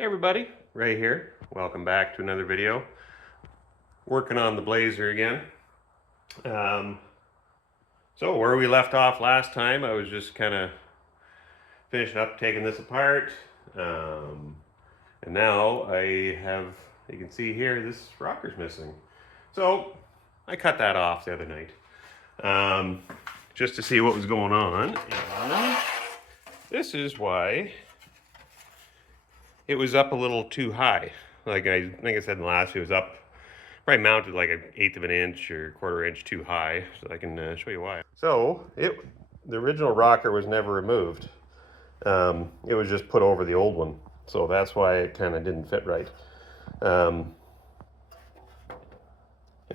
Hey everybody, Ray here. Welcome back to another video. Working on the Blazer again. So where we left off last time, I was just kind of finishing up taking this apart. And now I have, you can see here, this rocker's missing. So I cut that off the other night. Just to see what was going on. And this is why it was up a little too high. Like I think I said in the last, it was up, probably mounted like an eighth of an inch or quarter inch too high. So I can show you why. So the original rocker was never removed. It was just put over the old one. So that's why it kind of didn't fit right.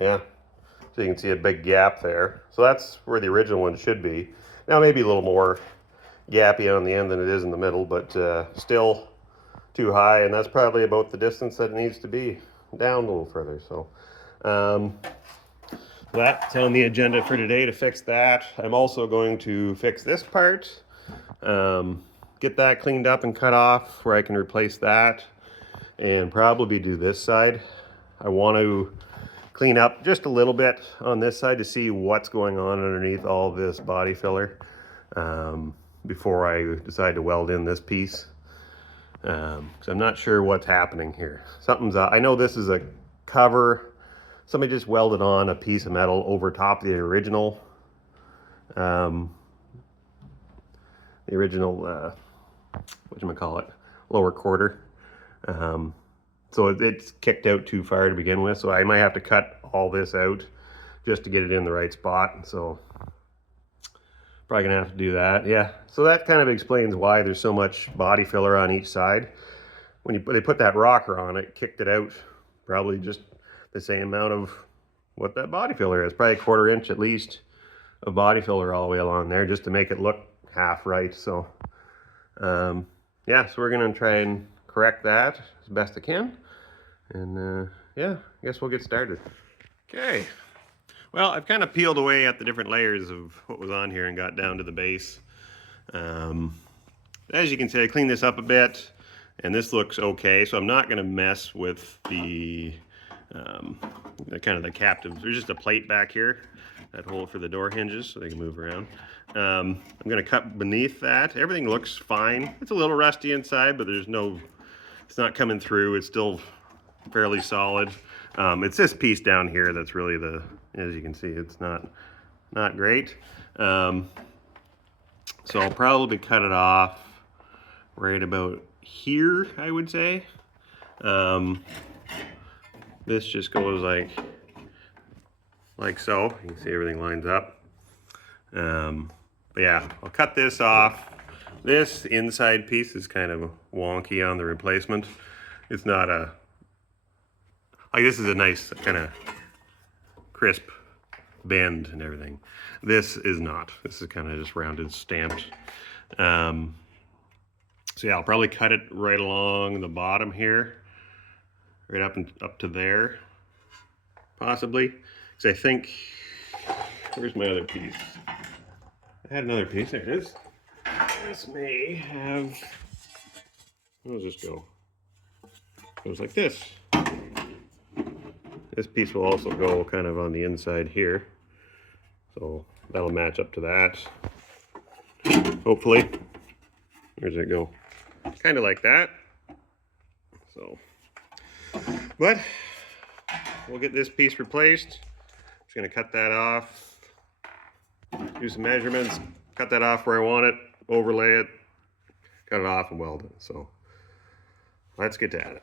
Yeah, so you can see a big gap there. So that's where the original one should be. Now maybe a little more gappy on the end than it is in the middle, but still too high, and that's probably about the distance that it needs to be down a little further. So that's on the agenda for today, to fix that. I'm also going to fix this part, get that cleaned up and cut off where I can replace that, and probably do this side. I want to clean up just a little bit on this side to see what's going on underneath all this body filler before I decide to weld in this piece. So I'm not sure what's happening here. Something's I know this is a cover. Somebody just welded on a piece of metal over top of the original whatchamacallit, lower quarter. So it's kicked out too far to begin with, so I might have to cut all this out just to get it in the right spot. So probably gonna have to do that. Yeah, so that kind of explains why there's so much body filler on each side. When they put that rocker on it, kicked it out probably just the same amount of what that body filler is, probably a quarter inch at least of body filler all the way along there, just to make it look half right. So yeah, so we're gonna try and correct that as best I can, and yeah, I guess we'll get started. Okay, well, I've kind of peeled away at the different layers of what was on here and got down to the base. As you can see, I cleaned this up a bit, and this looks okay, so I'm not going to mess with the kind of the captive. There's just a plate back here, that hole for the door hinges so they can move around. I'm going to cut beneath that. Everything looks fine. It's a little rusty inside, but it's not coming through. It's still fairly solid. It's this piece down here that's really as you can see, it's not great. So I'll probably cut it off right about here, I would say. This just goes like so. You can see everything lines up. But yeah, I'll cut this off. This inside piece is kind of wonky on the replacement. It's not this is a nice kind of crisp bend and everything. This is not. This is kind of just rounded, stamped. So yeah, I'll probably cut it right along the bottom here, right up to there, possibly. Because I think, where's my other piece? I had another piece. There it is. This may have. Where does this go? It goes like this. This piece will also go kind of on the inside here, so that'll match up to that, hopefully. Where does it go? Kind of like that. So, but we'll get this piece replaced. Just gonna cut that off, do some measurements, cut that off where I want it, overlay it, cut it off and weld it. So let's get at it.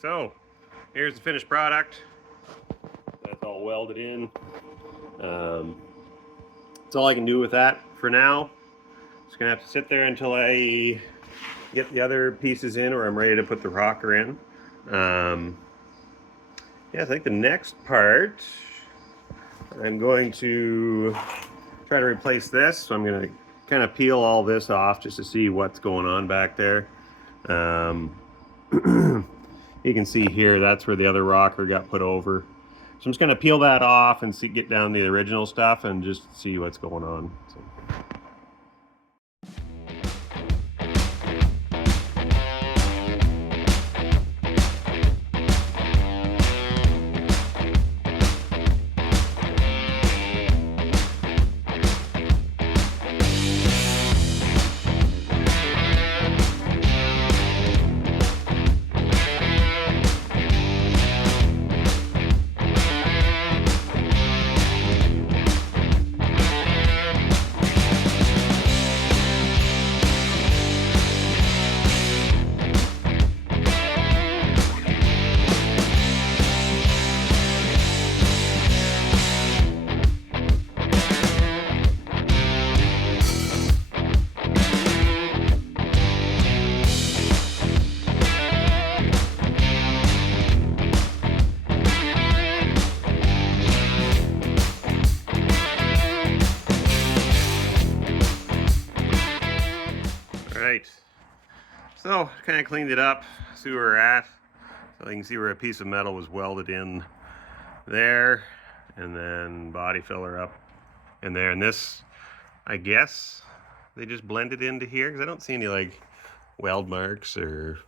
So here's the finished product. That's all welded in. That's all I can do with that for now. Just gonna have to sit there until I get the other pieces in, or I'm ready to put the rocker in. Yeah, I think the next part, I'm going to try to replace this. So I'm gonna kind of peel all this off just to see what's going on back there. You can see here, that's where the other rocker got put over. So I'm just gonna peel that off and get down the original stuff and just see what's going on. So. Right, so kind of cleaned it up, see where we're at. So you can see where a piece of metal was welded in there, and then body filler up in there. And this, I guess, they just blended into here because I don't see any like weld marks or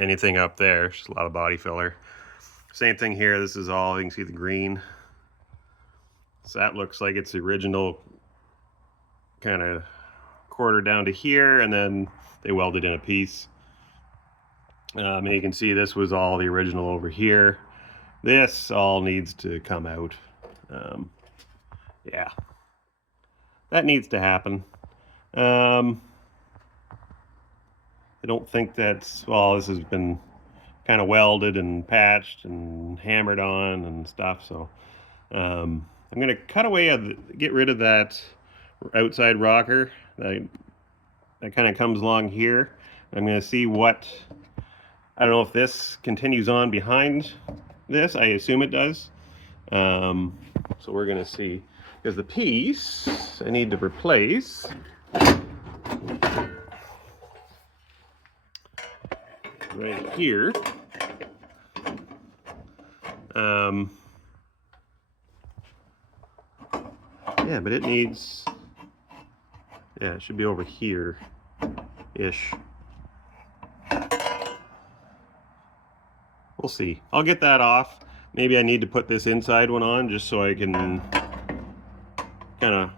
anything up there. Just a lot of body filler. Same thing here. This is all, you can see the green. So that looks like it's the original kind of quarter down to here, and then they welded in a piece. And you can see this was all the original over here. This all needs to come out. Yeah, that needs to happen. I don't think that's, well, this has been kind of welded and patched and hammered on and stuff. So I'm going to cut away, get rid of that outside rocker that kind of comes along here. I'm going to see what, I don't know if this continues on behind this. I assume it does. So we're going to see, because the piece I need to replace right here. Yeah, but it needs, yeah, it should be over here-ish. We'll see. I'll get that off. Maybe I need to put this inside one on just so I can kind of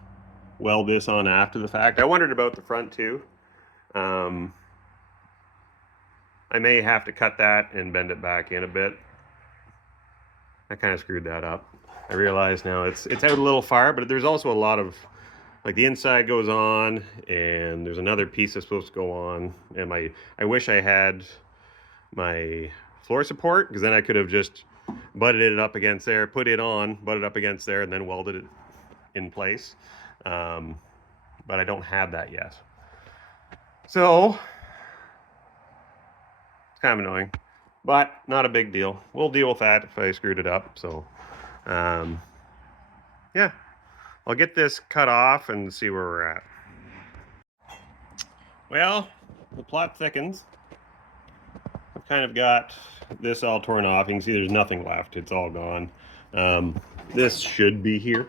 weld this on after the fact. I wondered about the front too. I may have to cut that and bend it back in a bit. I kind of screwed that up. I realize now it's out a little far, but there's also a lot of, like, the inside goes on and there's another piece that's supposed to go on. And I wish I had my floor support, because then I could have just butted it up against there, put it on, butted it up against there, and then welded it in place. But I don't have that yet. So it's kind of annoying, but not a big deal. We'll deal with that if I screwed it up. So yeah, I'll get this cut off and see where we're at. Well, the plot thickens. I've kind of got this all torn off. You can see there's nothing left. It's all gone. This should be here,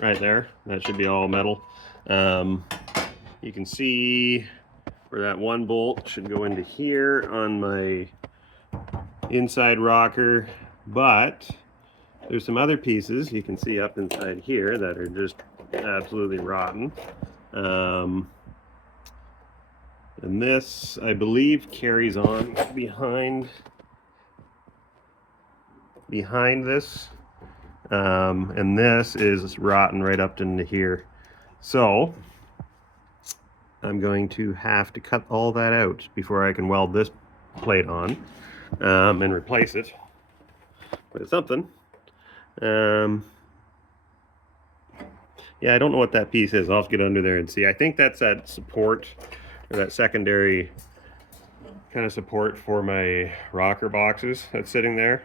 right there. That should be all metal. You can see where that one bolt should go into here on my inside rocker, but there's some other pieces you can see up inside here that are just absolutely rotten. And this, I believe, carries on behind this. And this is rotten right up into here. So I'm going to have to cut all that out before I can weld this plate on. and replace it with something. Yeah, I don't know what that piece is. I'll have to get under there and see. I think that's that support, or that secondary kind of support for my rocker boxes that's sitting there.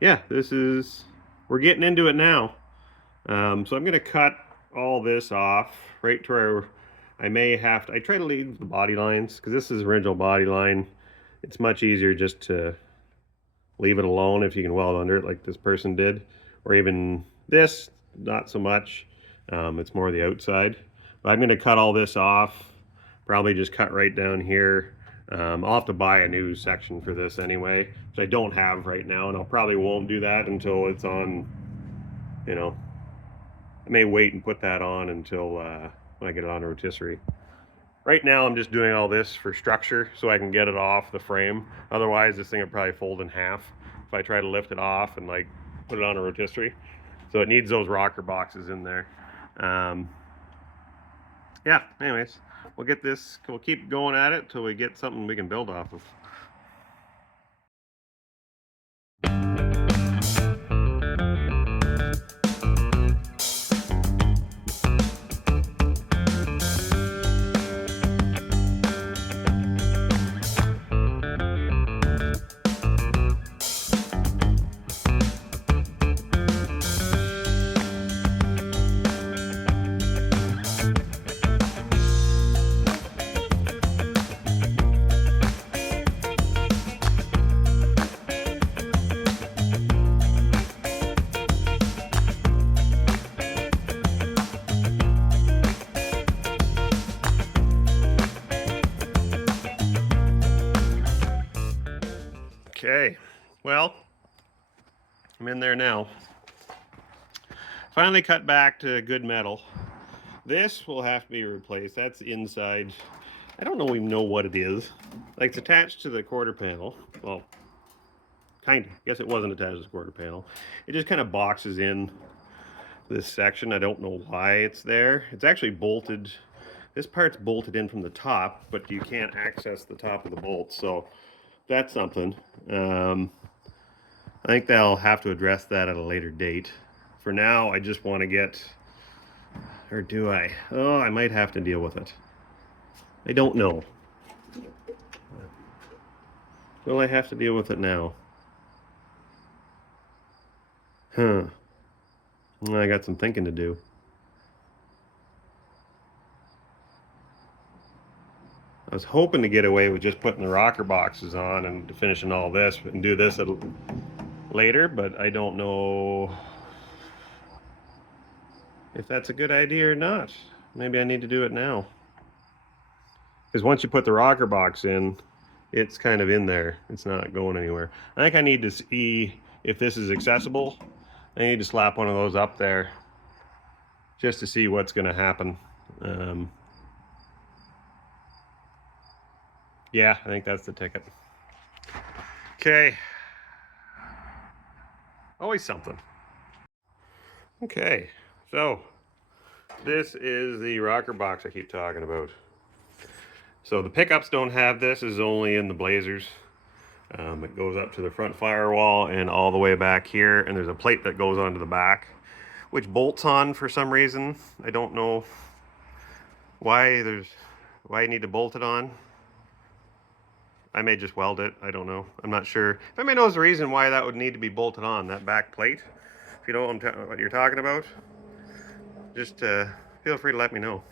Yeah, we're getting into it now. So I'm going to cut all this off right to where I may have to. I try to leave the body lines because this is original body line. It's much easier just to leave it alone if you can weld under it like this person did, or even this, not so much. It's more the outside. But I'm going to cut all this off, probably just cut right down here. I'll have to buy a new section for this anyway, which I don't have right now, and I'll probably won't do that until it's on, you know, I may wait and put that on until when I get it on a rotisserie. Right now I'm just doing all this for structure so I can get it off the frame. Otherwise this thing would probably fold in half if I try to lift it off and like put it on a rotisserie. So it needs those rocker boxes in there. Yeah, anyways, we'll keep going at it till we get something we can build off of. Okay, well, I'm in there now. Finally cut back to good metal. This will have to be replaced. That's inside. I don't even know what it is. Like, it's attached to the quarter panel. Well, kind of. I guess it wasn't attached to the quarter panel. It just kind of boxes in this section. I don't know why it's there. It's actually bolted. This part's bolted in from the top, but you can't access the top of the bolt. So that's something. I think they'll have to address that at a later date. For now, I just want to get, or do I? Oh, I might have to deal with it. I don't know. Will I have to deal with it now? Huh. Well, I got some thinking to do. I was hoping to get away with just putting the rocker boxes on and finishing all this and do this later, but I don't know if that's a good idea or not. Maybe I need to do it now. Because once you put the rocker box in, it's kind of in there. It's not going anywhere. I think I need to see if this is accessible. I need to slap one of those up there just to see what's going to happen. Yeah, I think that's the ticket. Okay. Always something. Okay, so this is the rocker box I keep talking about. So the pickups don't have this. This is only in the Blazers. It goes up to the front firewall and all the way back here, and there's a plate that goes onto the back, which bolts on for some reason. I don't know why you need to bolt it on. I may just weld it. I don't know. I'm not sure. If anybody knows the reason why that would need to be bolted on, that back plate, if you know what you're talking about, just feel free to let me know.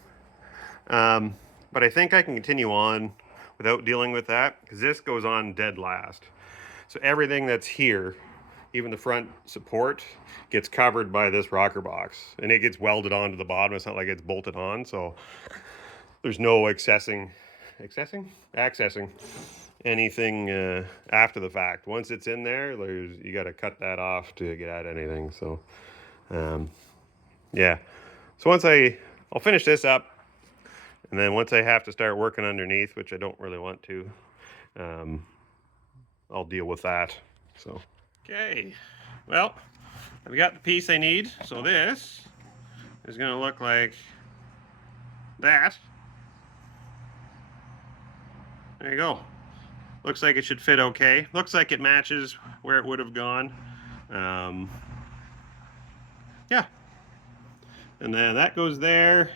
But I think I can continue on without dealing with that, because this goes on dead last. So everything that's here, even the front support, gets covered by this rocker box, and it gets welded onto the bottom. It's not like it's bolted on, so there's no accessing anything after the fact. Once it's in there, you got to cut that off to get at anything. So yeah, so I'll finish this up, and then once I have to start working underneath, which I don't really want to, I'll deal with that. So okay, well, I've got the piece I need. So this is going to look like that. There you go. looks like it should fit okay. Looks like it matches where it would have gone. Yeah. And then that goes there,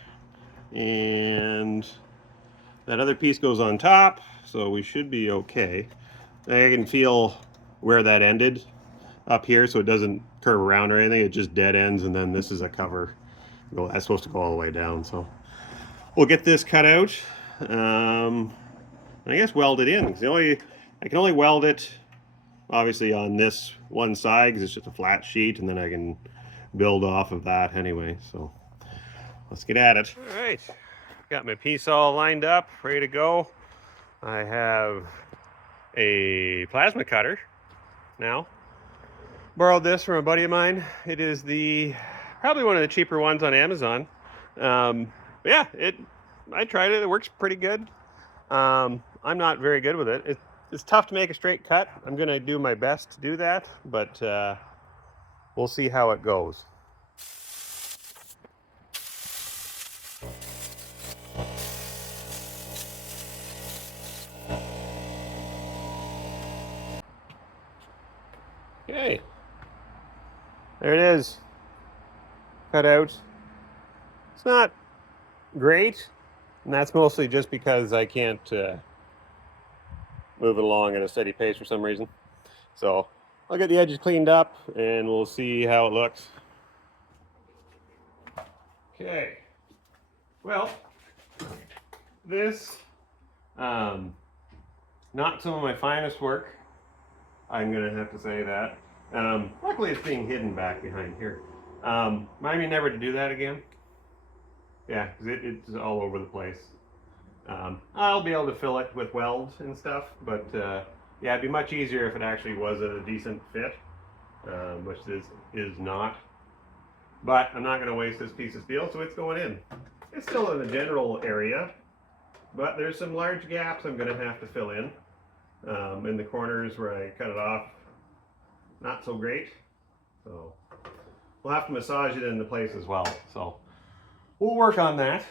and that other piece goes on top, so we should be okay. I can feel where that ended up here, so it doesn't curve around or anything. It just dead ends, and then this is a cover. Well, that's supposed to go all the way down, so we'll get this cut out. I guess weld it in. I can only weld it obviously on this one side because it's just a flat sheet, and then I can build off of that anyway. So let's get at it. All right, got my piece all lined up, ready to go. I have a plasma cutter now. Borrowed this from a buddy of mine. It is probably one of the cheaper ones on Amazon. Yeah, I tried it. It works pretty good. I'm not very good with it. It's tough to make a straight cut. I'm gonna do my best to do that, but we'll see how it goes. Okay, there it is, cut out. It's not great, and that's mostly just because I can't move it along at a steady pace for some reason. So I'll get the edges cleaned up and we'll see how it looks. Okay, well, this not some of my finest work, I'm gonna have to say that. Luckily it's being hidden back behind here. Mind me never to do that again. Yeah, because it's all over the place. I'll be able to fill it with welds and stuff, but yeah, it'd be much easier if it actually was a decent fit, which this is not. But I'm not going to waste this piece of steel, so it's going in. It's still in the general area, but there's some large gaps I'm going to have to fill in the corners where I cut it off. Not so great, so we'll have to massage it into place as well. So we'll work on that.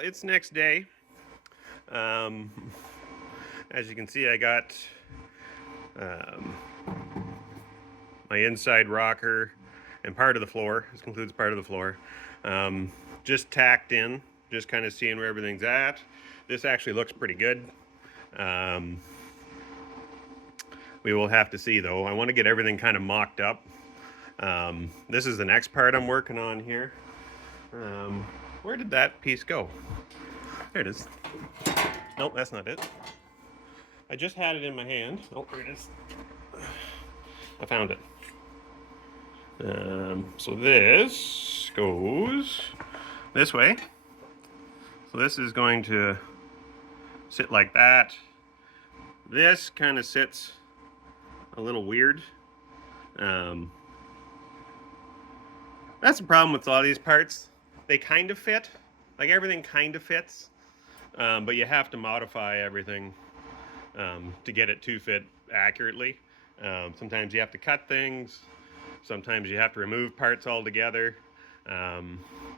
It's next day. As you can see, I got my inside rocker and part of the floor. This includes part of the floor. Just tacked in, just kind of seeing where everything's at. This actually looks pretty good. We will have to see though. I want to get everything kind of mocked up. This is the next part I'm working on here. Where did that piece go? There it is. Nope, that's not it. I just had it in my hand. Oh, there it is. I found it. So this goes this way. So this is going to sit like that. This kind of sits a little weird. That's the problem with all these parts. They kind of fit. Like everything kind of fits. But you have to modify everything to get it to fit accurately. Sometimes you have to cut things. Sometimes you have to remove parts altogether.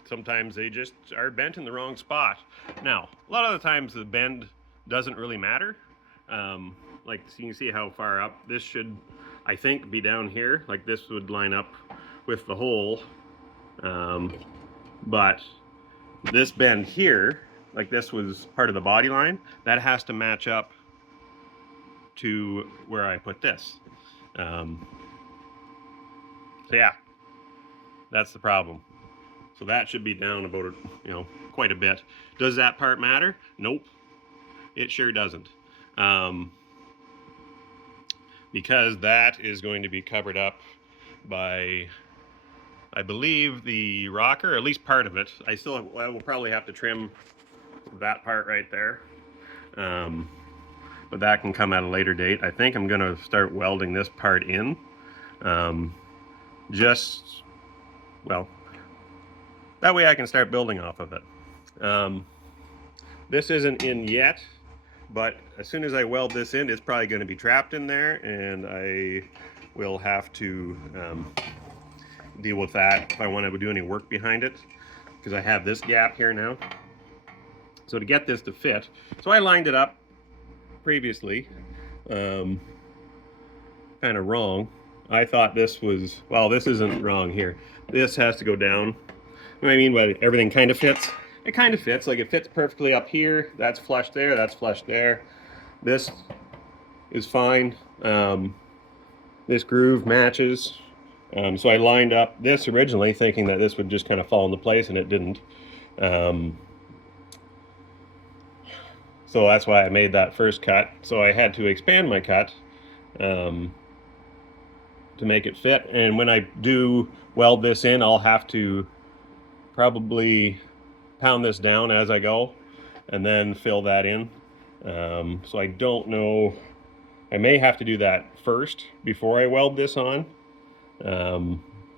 Sometimes they just are bent in the wrong spot. Now, a lot of the times the bend doesn't really matter. Like so you can see how far up this should, I think, be down here. Like this would line up with the hole. But this bend here, like this was part of the body line, that has to match up to where I put this. So yeah, that's the problem. So that should be down about, quite a bit. Does that part matter? Nope, it sure doesn't. Because that is going to be covered up by, I believe, the rocker, at least part of it. I will probably have to trim that part right there. But that can come at a later date. I think I'm going to start welding this part in. That way I can start building off of it. This isn't in yet, but as soon as I weld this in, it's probably going to be trapped in there, and I will have to deal with that if I want to do any work behind it, because I have this gap here now. So to get this to fit, so I lined it up previously, kind of wrong. I thought this was, well, this isn't wrong here. This has to go down. What I mean by everything kind of fits. It kind of fits, like it fits perfectly up here. That's flush there, that's flush there. This is fine. This groove matches. So I lined up this originally thinking that this would just kind of fall into place, and it didn't. So that's why I made that first cut. So I had to expand my cut to make it fit. And when I do weld this in, I'll have to probably pound this down as I go and then fill that in. So I don't know, I may have to do that first before I weld this on,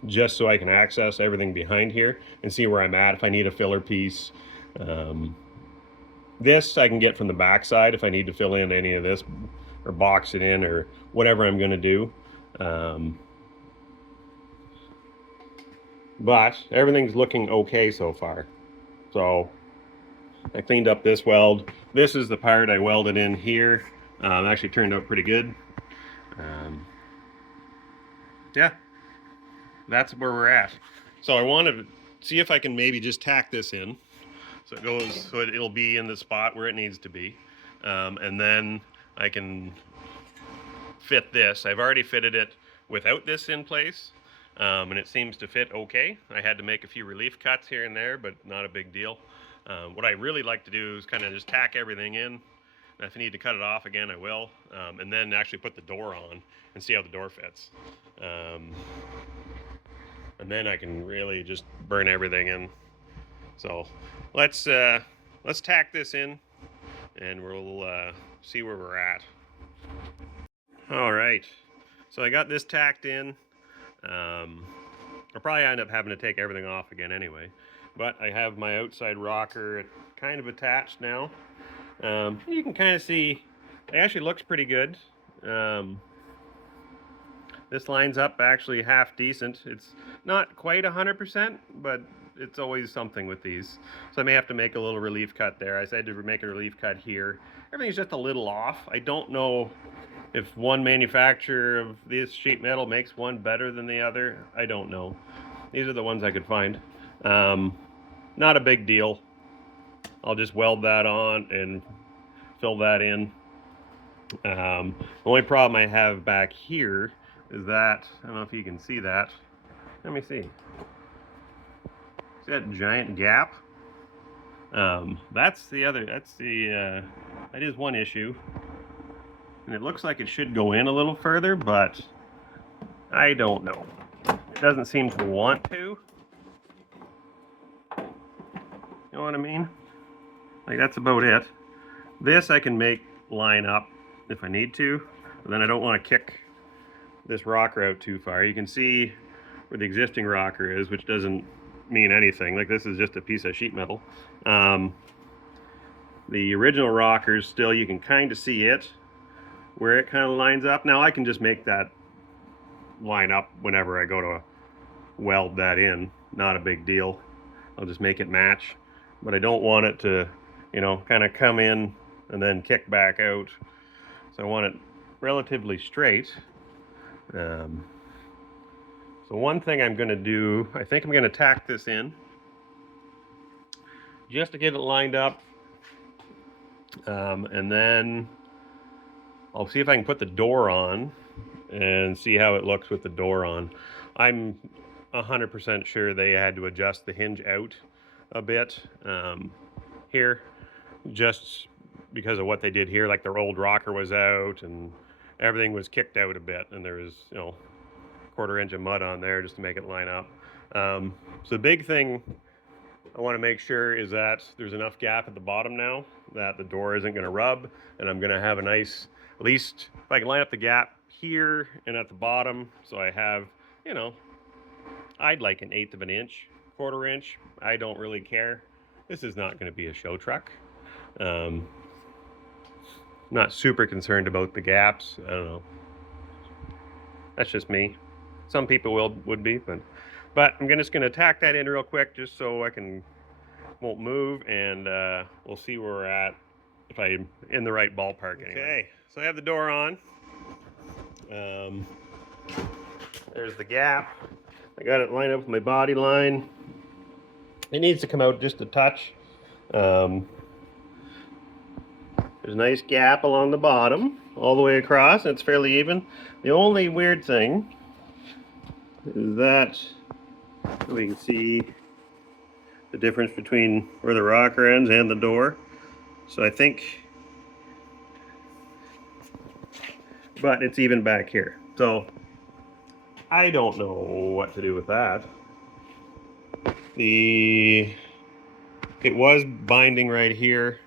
just so I can access everything behind here and see where I'm at, if I need a filler piece. This I can get from the back side if I need to fill in any of this or box it in or whatever I'm going to do. But everything's looking okay so far. So I cleaned up this weld. This is the part I welded in here. It actually turned out pretty good. Yeah, that's where we're at. So I want to see if I can maybe just tack this in. So it goes, so it'll be in the spot where it needs to be. And then I can fit this. I've already fitted it without this in place. And it seems to fit okay. I had to make a few relief cuts here and there, but not a big deal. What I really like to do is kind of just tack everything in. And if I need to cut it off again, I will. And then actually put the door on and see how the door fits. And then I can really just burn everything in. So let's tack this in, and we'll see where we're at. All right, so I got this tacked in. I'll probably end up having to take everything off again anyway, but I have my outside rocker kind of attached now. You can kind of see it actually looks pretty good. This lines up actually half decent. It's not quite 100%, but it's always something with these. So I may have to make a little relief cut there. I said to make a relief cut here. Everything's just a little off. I don't know if one manufacturer of this sheet metal makes one better than the other. I don't know. These are the ones I could find. Not a big deal. I'll just weld that on and fill that in. The only problem I have back here is that, I don't know if you can see that. Let me see. See that giant gap? That is one issue. And it looks like it should go in a little further, but I don't know. It doesn't seem to want to. You know what I mean? Like, that's about it. This I can make line up if I need to, but then I don't want to kick this rocker out too far. You can see where the existing rocker is, which doesn't mean anything. Like, this is just a piece of sheet metal. The original rockers, still, you can kind of see it, where it kind of lines up. Now I can just make that line up whenever I go to weld that in. Not a big deal. I'll just make it match. But I don't want it to, you know, kind of come in and then kick back out. So I want it relatively straight. So one thing I'm going to do, I think I'm going to tack this in just to get it lined up. And then I'll see if I can put the door on and see how it looks with the door on. I'm 100% sure they had to adjust the hinge out a bit here, just because of what they did here. Like, their old rocker was out and everything was kicked out a bit, and there was, you know, a 1/4 inch of mud on there just to make it line up. So the big thing I want to make sure is that there's enough gap at the bottom now that the door isn't going to rub, and I'm going to have a nice, at least if I can line up the gap here and at the bottom, so I have, you know, I'd like 1/8 of an inch, 1/4 inch. I don't really care. This is not going to be a show truck. Not super concerned about the gaps. I don't know. That's just me. Some people would be, but I'm just going to tack that in real quick just so I won't move, and we'll see where we're at, if I'm in the right ballpark anyway. Okay, so I have the door on. There's the gap. I got it lined up with my body line. It needs to come out just a touch. There's a nice gap along the bottom, all the way across, and it's fairly even. The only weird thing is that we can see the difference between where the rocker ends and the door. So I think, but it's even back here. So I don't know what to do with that. It was binding right here.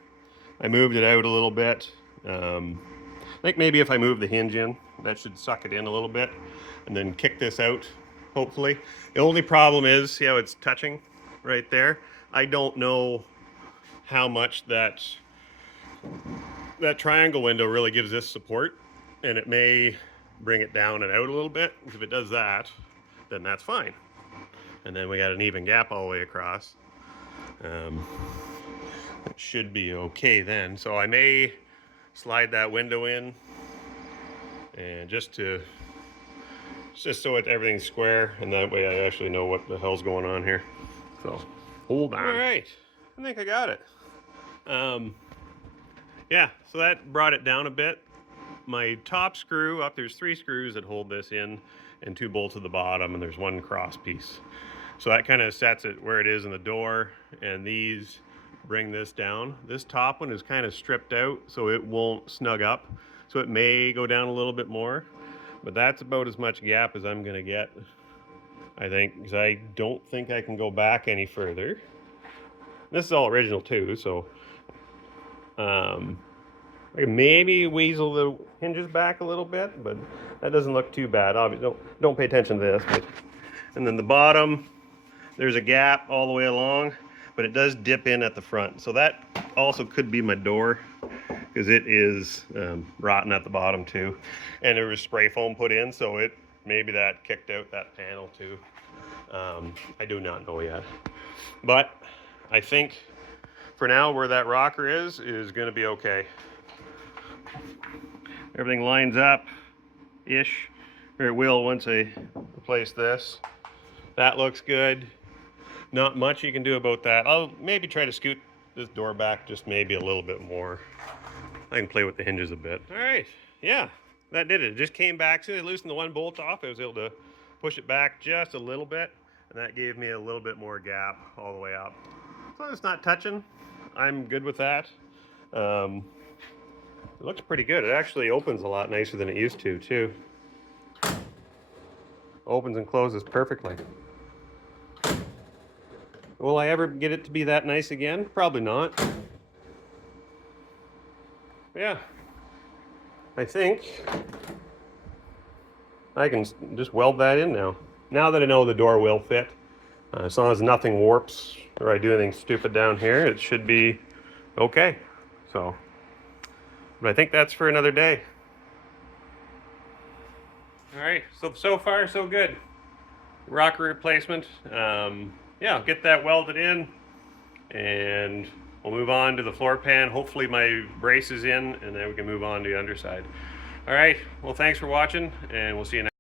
I moved it out a little bit. I think maybe if I move the hinge in, that should suck it in a little bit, and then kick this out, hopefully. The only problem is, see how it's touching right there? I don't know how much that triangle window really gives this support, and it may bring it down and out a little bit. If it does that, then that's fine. And then we got an even gap all the way across. It should be okay then. So I may slide that window in, and just so everything's square, and that way I actually know what the hell's going on here. So hold on. All right, I think I got it. Yeah, so that brought it down a bit. My top screw up, there's 3 screws that hold this in, and 2 bolts at the bottom, and there's 1 cross piece. So that kind of sets it where it is in the door, and these bring this down. This top one is kind of stripped out, so it won't snug up. So it may go down a little bit more, but that's about as much gap as I'm gonna get, I think, because I don't think I can go back any further. This is all original too, so I can maybe weasel the hinges back a little bit, but that doesn't look too bad. Obviously, don't pay attention to this. And then the bottom, there's a gap all the way along, but it does dip in at the front. So that also could be my door, because it is rotten at the bottom too. And there was spray foam put in, so maybe that kicked out that panel too. I do not know yet. But I think for now, where that rocker is gonna be okay. Everything lines up-ish, or it will once I replace this. That looks good. Not much you can do about that. I'll maybe try to scoot this door back just maybe a little bit more. I can play with the hinges a bit. All right, yeah, that did it. It just came back. As soon as I loosened the 1 bolt off, I was able to push it back just a little bit, and that gave me a little bit more gap all the way up. So it's not touching. I'm good with that. It looks pretty good. It actually opens a lot nicer than it used to, too. Opens and closes perfectly. Will I ever get it to be that nice again? Probably not. Yeah. I think I can just weld that in now. Now that I know the door will fit, as long as nothing warps or I do anything stupid down here, it should be okay. So, but I think that's for another day. All right, so far so good. Rocker replacement. Yeah, I'll get that welded in, and we'll move on to the floor pan. Hopefully my brace is in, and then we can move on to the underside. All right, well, thanks for watching, and we'll see you next time.